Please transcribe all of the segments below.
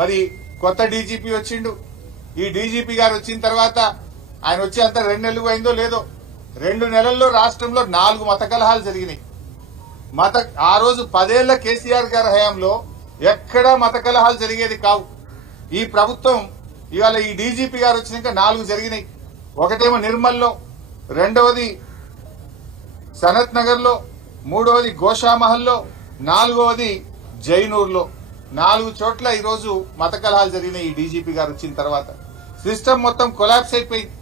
మరి కొత్త డీజీపీ వచ్చిండు. ఈ డీజీపీ గారు వచ్చిన తర్వాత ఆయన వచ్చి అంత 2 నెలలు అయిందో లేదో 2 నెలల్లో రాష్ట్రంలో 4 మత కలహాలు జరిగినాయి. ఆ రోజు 10 ఏళ్ల కేసీఆర్ గారి హయాంలో ఎక్కడా మత కలహాలు జరిగేది కావు. ఈ ప్రభుత్వం ఇవాళ ఈ డీజీపీ గారు వచ్చినాక 4 జరిగినాయి. ఒకటేమో నిర్మల్లో, రెండవది సనత్ నగర్ లో, మూడవది గోషామహల్లో, 4వది జైనూర్లో. 4 చోట్ల ఈరోజు మత కలహాలు జరిగినాయి. ఈ డీజీపీ గారు వచ్చిన తర్వాత సిస్టమ్ మొత్తం కొలాప్స్ అయిపోయింది.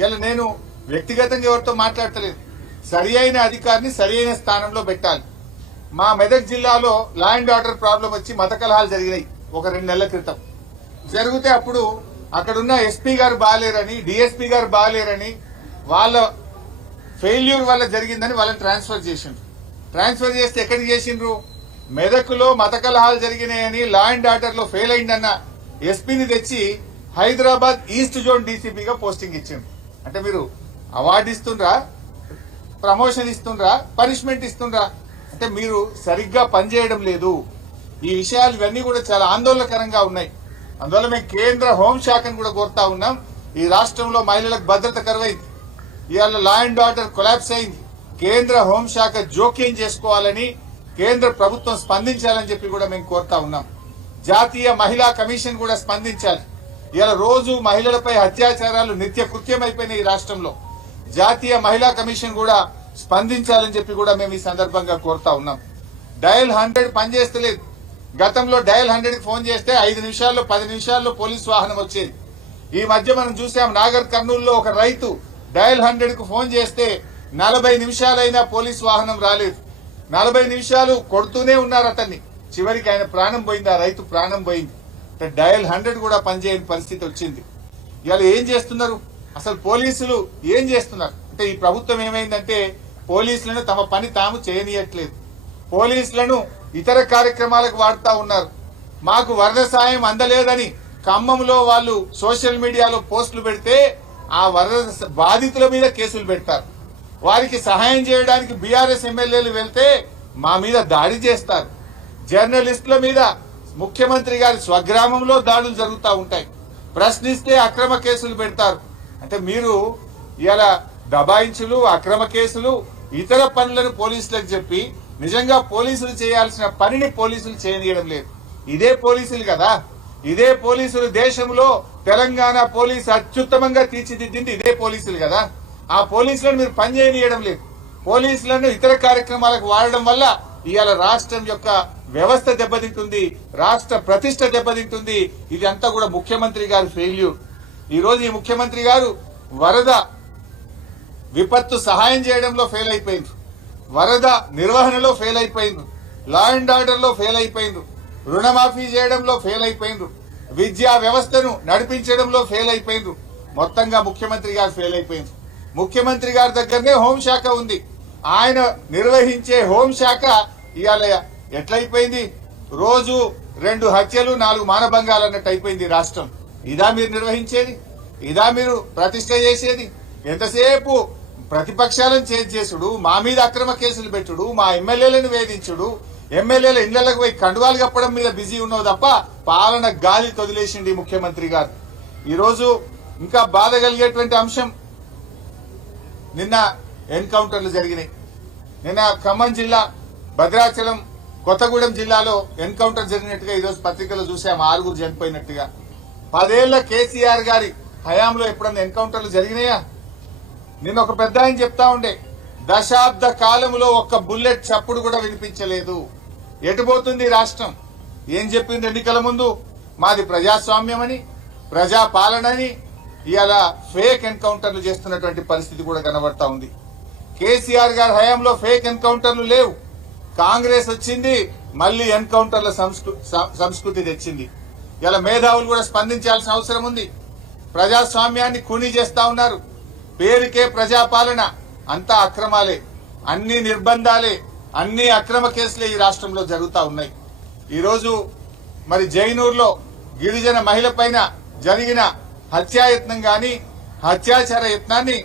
ఇలా నేను వ్యక్తిగతంగా ఎవరితో మాట్లాడతలేదు. సరి అయిన అధికారిని సరి అయిన స్థానంలో పెట్టాలి. మా మెదక్ జిల్లాలో లా అండ్ ఆర్డర్ ప్రాబ్లం వచ్చి మత కలహాలు జరిగినాయి ఒక 2 నెలల క్రితం. జరిగితే అప్పుడు అక్కడున్న ఎస్పీ గారు బాగాలేరని, డిఎస్పీ గారు బాగాలేరని, వాళ్ళ ఫెయిల్యూర్ వల్ల జరిగిందని వాళ్ళని ట్రాన్స్ఫర్ చేసిండ్రు. ట్రాన్స్ఫర్ చేస్తే ఎక్కడికి చేసిండ్రు? మెదక్లో మత కలహాలు జరిగినాయని లా అండ్ ఆర్డర్ లో ఫెయిల్ అయిందన్న ఎస్పీని తెచ్చి హైదరాబాద్ ఈస్ట్ జోన్ డీసీపీగా పోస్టింగ్ ఇచ్చిండ్రు. అంటే మీరు అవార్డు ఇస్తుండ్రా, ప్రమోషన్ ఇస్తుండ్రా, పనిష్మెంట్ ఇస్తుండ్రా? అంటే మీరు సరిగ్గా పనిచేయడం లేదు. ఈ విషయాలు ఇవన్నీ కూడా చాలా ఆందోళనకరంగా ఉన్నాయి. అందువల్ల మేము కేంద్ర హోంశాఖను కూడా కోరుతా ఉన్నాం. ఈ రాష్ట్రంలో మహిళలకు భద్రత కరువైంది. ఇవాళ లా అండ్ ఆర్డర్ కొలాప్స్ అయింది. కేంద్ర హోంశాఖ జోక్యం చేసుకోవాలని, కేంద్ర ప్రభుత్వం స్పందించాలని చెప్పి కూడా మేము కోరుతా ఉన్నాం. జాతీయ మహిళా కమిషన్ కూడా స్పందించాలి. ఇలా రోజు మహిళలపై అత్యాచారాలు నిత్య కృత్యమైపోయినాయి ఈ రాష్ట్రంలో. జాతీయ మహిళా కమిషన్ కూడా స్పందించాలని చెప్పి కూడా మేము ఈ సందర్భంగా కోరుతా ఉన్నాం. డయల్ 100 పనిచేస్తలేదు. గతంలో డయల్ 100కి ఫోన్ చేస్తే 5 నిమిషాల్లో 10 నిమిషాల్లో పోలీసు వాహనం వచ్చేది. ఈ మధ్య మనం చూసాం నాగర్ కర్నూలులో ఒక రైతు డయల్ 100కు ఫోన్ చేస్తే 40 నిమిషాలైనా పోలీసు వాహనం రాలేదు. 40 నిమిషాలు కొడుతూనే ఉన్నారు అతన్ని. చివరికి ఆయన ప్రాణం పోయింది, ఆ రైతు ప్రాణం పోయింది. డయల్ 100 కూడా పనిచేయని పరిస్థితి వచ్చింది. ఇవాళ ఏం చేస్తున్నారు? అసలు పోలీసులు ఏం చేస్తున్నారు అంటే ఈ ప్రభుత్వం ఏమైందంటే పోలీసులను తమ పని తాము చేయనీయట్లేదు. పోలీసులను ఇతర కార్యక్రమాలకు వాడుతా ఉన్నారు. మాకు వరద సాయం అందలేదని ఖమ్మంలో వాళ్ళు సోషల్ మీడియాలో పోస్టులు పెడితే ఆ వరద బాధితుల మీద కేసులు పెడతారు. వారికి సహాయం చేయడానికి బీఆర్ఎస్ ఎమ్మెల్యేలు వెళ్తే మా మీద దాడి చేస్తారు. జర్నలిస్టుల మీద ముఖ్యమంత్రి గారి స్వగ్రామంలో దాడులు జరుగుతూ ఉంటాయి. ప్రశ్నిస్తే అక్రమ కేసులు పెడతారు. అంటే మీరు ఇలా దబాయించులు, అక్రమ కేసులు, ఇతర పనులను పోలీసులకు చెప్పి నిజంగా పోలీసులు చేయాల్సిన పనిని పోలీసులు చేయనీయడం లేదు. ఇదే పోలీసులు కదా, ఇదే పోలీసులు దేశంలో తెలంగాణ పోలీసు అత్యుత్తమంగా తీర్చిదిద్దింది ఇదే పోలీసులు కదా. ఆ పోలీసులను మీరు పని చేయనీయడం లేదు. పోలీసులను ఇతర కార్యక్రమాలకు వాడడం వల్ల ఇవాళ రాష్ట్రం యొక్క వ్యవస్థ దెబ్బతింటుంది, రాష్ట్ర ప్రతిష్ట దెబ్బతింటుంది. ఇది అంతా కూడా ముఖ్యమంత్రి గారి ఫెయిల్యూర్. ఈ రోజు ఈ ముఖ్యమంత్రి గారు వరద విపత్తు సహాయం చేయడంలో ఫెయిల్ అయిపోయింది, వరద నిర్వహణలో ఫెయిల్ అయిపోయింది, లా అండ్ ఆర్డర్ లో ఫెయిల్ అయిపోయింది, రుణమాఫీ చేయడంలో ఫెయిల్ అయిపోయింది, విద్యా వ్యవస్థను నడిపించడంలో ఫెయిల్ అయిపోయింది. మొత్తంగా ముఖ్యమంత్రి గారు ఫెయిల్ అయిపోయింది. ముఖ్యమంత్రి గారి దగ్గరనే హోంశాఖ ఉంది. ఆయన నిర్వహించే హోంశాఖ ఇవాళ ఎట్లయిపోయింది? రోజు 2 హత్యలు 4 మానభంగాలు అన్నట్టు అయిపోయింది రాష్ట్రం. ఇదా మీరు నిర్వహించేది? ఇదా మీరు ప్రతిష్ట చేసేది? ఎంతసేపు ప్రతిపక్షాలను చేసుడు, మా మీద అక్రమ కేసులు పెట్టుడు, మా ఎమ్మెల్యేలను వేధించుడు, ఎమ్మెల్యేల ఇళ్లకు పోయి కండువాలు కప్పడం మీద బిజీ ఉన్నావు తప్ప పాలన గాలి తొదిలేసింది ముఖ్యమంత్రి గారు. ఈరోజు ఇంకా బాధ కలిగేటువంటి అంశం, నిన్న ఎన్కౌంటర్లు జరిగినాయి. నిన్న ఖమ్మం జిల్లా, భద్రాచలం, కొత్తగూడెం జిల్లాలో ఎన్కౌంటర్ జరిగినట్టుగా ఈరోజు పత్రికలో చూసాం. 6 చనిపోయినట్టుగా. 10 ఏళ్ల కేసీఆర్ గారి హయాంలో ఎప్పుడన్నా ఎన్కౌంటర్లు జరిగినాయా? నిన్న ఒక పెద్ద ఆయన చెప్తా ఉండే, దశాబ్ద కాలంలో ఒక్క బుల్లెట్ చప్పుడు కూడా వినిపించలేదు. ఎటుపోతుంది రాష్ట్రం? ఏం చెప్పింది ఎన్నికల ముందు? మాది ప్రజాస్వామ్యమని, ప్రజాపాలనని. ఇవాళ ఫేక్ ఎన్కౌంటర్లు చేస్తున్నటువంటి పరిస్థితి కూడా కనబడతా ఉంది. కేసీఆర్ గారి హయాంలో ఫేక్ ఎన్కౌంటర్లు లేవు. కాంగ్రెస్ వచ్చింది, మళ్లీ ఎన్కౌంటర్ల సంస్కృతి తెచ్చింది. ఇలా మేధావులు కూడా స్పందించాల్సిన అవసరం ఉంది. ప్రజాస్వామ్యాన్ని ఖూనీ చేస్తా ఉన్నారు. పేరుకే ప్రజాపాలన, అంతా అక్రమాలే, అన్ని నిర్బంధాలే, అన్ని అక్రమ కేసులే ఈ రాష్ట్రంలో జరుగుతా ఉన్నాయి. ఈరోజు మరి జైనూర్లో గిరిజన మహిళ పైన జరిగిన హత్యాయత్నం గాని, అత్యాచార యత్నాన్ని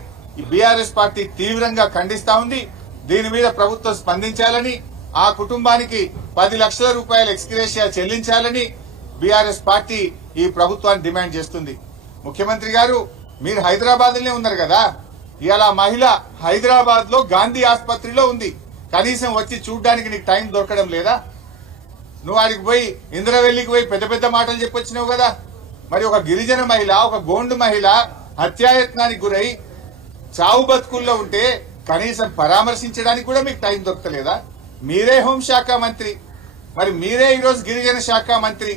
బీఆర్ఎస్ పార్టీ తీవ్రంగా ఖండిస్తా ఉంది. దీని మీద ప్రభుత్వం స్పందించాలని, ఆ కుటుంబానికి 10 లక్షల రూపాయల ఎక్స్గ్రేషియా చెల్లించాలని, బీఆర్ఎస్ పార్టీ ఈ ప్రభుత్వాన్ని డిమాండ్ చేస్తుంది. ముఖ్యమంత్రి గారు మీరు హైదరాబాద్లోనే ఉన్నారు కదా, ఇవాళ మహిళ హైదరాబాద్ లో గాంధీ ఆసుపత్రిలో ఉంది, కనీసం వచ్చి చూడ్డానికి నీకు టైం దొరకడం లేదా? నువ్వు ఆడికి పోయి ఇంద్రవెల్లికి పోయి పెద్ద పెద్ద మాటలు చెప్పొచ్చినావు కదా. మరి ఒక గిరిజన మహిళ, ఒక గోండు మహిళ హత్యాయత్నానికి గురై చావు బతుకుల్లో ఉంటే కనీసం పరామర్శించడానికి కూడా మీకు టైం దొరకలేదా? మీరే హోంశాఖ మంత్రి, మరి మీరే ఈరోజు గిరిజన శాఖ మంత్రి,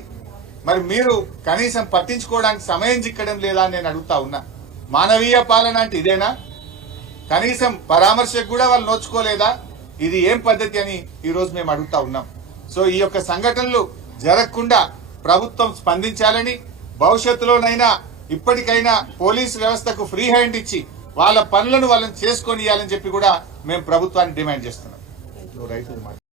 మరి మీరు కనీసం పట్టించుకోవడానికి సమయం చిక్కడం లేదా అని నేను అడుగుతా ఉన్నా. మానవీయ పాలన అంటే ఇదేనా? కనీసం పరామర్శకు కూడా వాళ్ళు నోచుకోలేదా? ఇది ఏం పద్ధతి అని ఈ రోజు మేము అడుగుతా ఉన్నాం. సో ఈ యొక్క సంఘటనలు జరగకుండా ప్రభుత్వం స్పందించాలని, భవిష్యత్తులోనైనా ఇప్పటికైనా పోలీసు వ్యవస్థకు ఫ్రీ హ్యాండ్ ఇచ్చి వాళ్ళ పనులను వాళ్ళని చేసుకొని ఇవ్వాలని చెప్పి కూడా మేము ప్రభుత్వాన్ని డిమాండ్ చేస్తున్నాం.